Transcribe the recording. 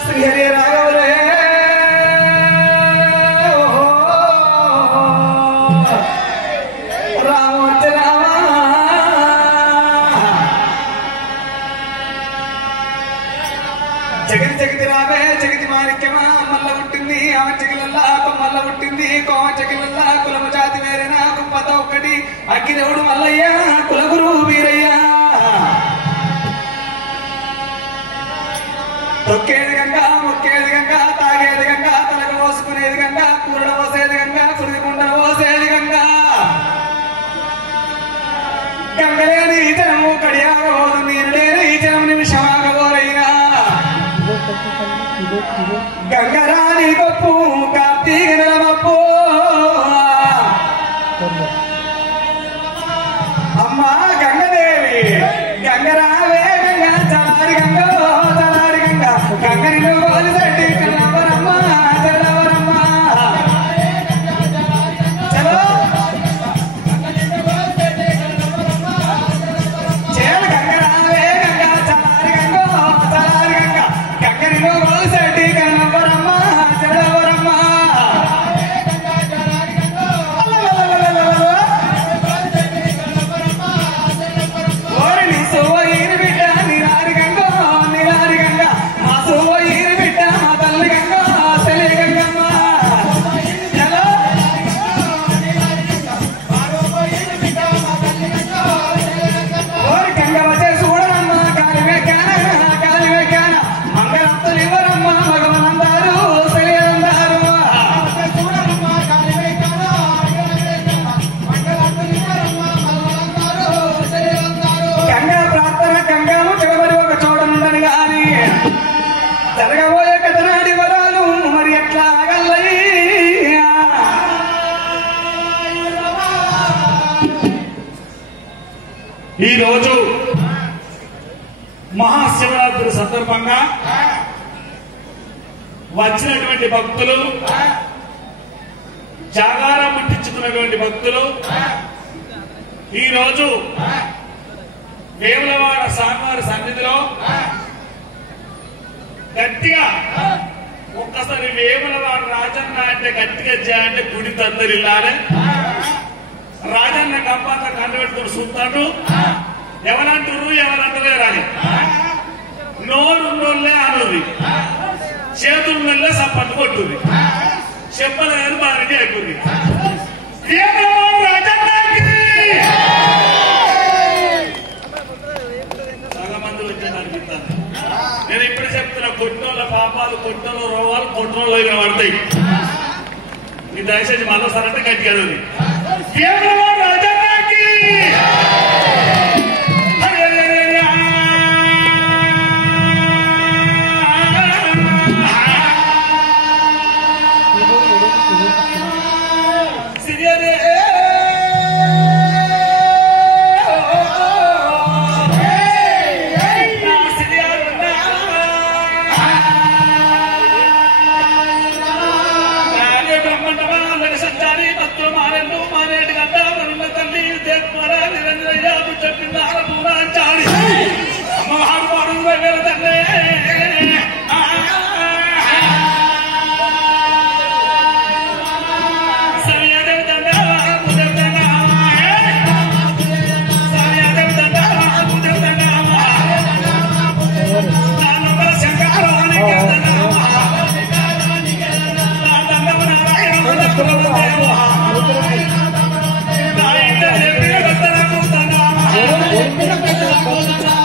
శ్రీహరి రాఘవులే రామోచ్చ రామ జగతి జగతి రావే జగతి మాణిక్యమా మల్ల పుట్టింది ఆమె చెగిలల్లా కొమ్మల్ల పుట్టింది కోమ చెగిలల్లా కులమ జాతి వేరేనా కుప్పత ఒకటి అగ్గిదేవుడు మల్లయ్య కులగురు వీరయ్య తొక్కేది గంగా మొక్కేది గంగా తాగేది గంగా తలకు పోసుకునేది గంగా కూరడ పోసేది గంగా కుడిది కుండలు పోసేది గంగా గంగలేని ఈ జనము కడియాగబోదు నీరు లేని ఈ జనం నిమిషమాగబోరైనా గంగరాని గొప్పు కార్తీక నెలమప్పు అమ్మా గంగదేవి గంగరావే గంగా చలారి గంగ చలారి గంగ గంగనిలో గోలిసెట్టి కల్లవరమ్మ చల్లవరమ్మ చలో చేల గంగరావే గంగా చలారి గంగ చలారి గంగ గంగనిలో గోలిసెట్టి కల్లవరమ్మ చల్లవరమ్మ జరగబోయే కథనాడి వరాలు మరి ఎట్లా ఆగల్లయ్యా ఈరోజు మహాశివరాత్రి సందర్భంగా వచ్చినటువంటి భక్తులు జాగారం ముట్టించుకున్నటువంటి భక్తులు ఈరోజు వేములవాడ స్వామివారి సన్నిధిలో గట్టిగా ఒక్కసారి వేములవాడ రాజన్న అంటే గట్టిగా చేయాలంటే గుడి తందరి ఇల్లాలి రాజన్న కంపాత కండబెట్టుకుని చూస్తాడు ఎవరంటారు ఎవరంటలేరు అని నోరున్నోళ్ళే అనుది చేతున్నోళ్ళే సప్పట్టు కొట్టుది చెప్పలేరు బారికి ఎక్కుంది చాలా మంది వచ్చేది అనిపిస్తాను నేను ఇప్పుడు చెప్తున్నా కొట్టినోళ్ళ పాపాలు కొట్టినోళ్ళ రోగాలు కొట్టినోళ్ళు పడతాయి మీ దయచేసి మరోసారంటే గట్టిగా రాజన్నాకి Gracias.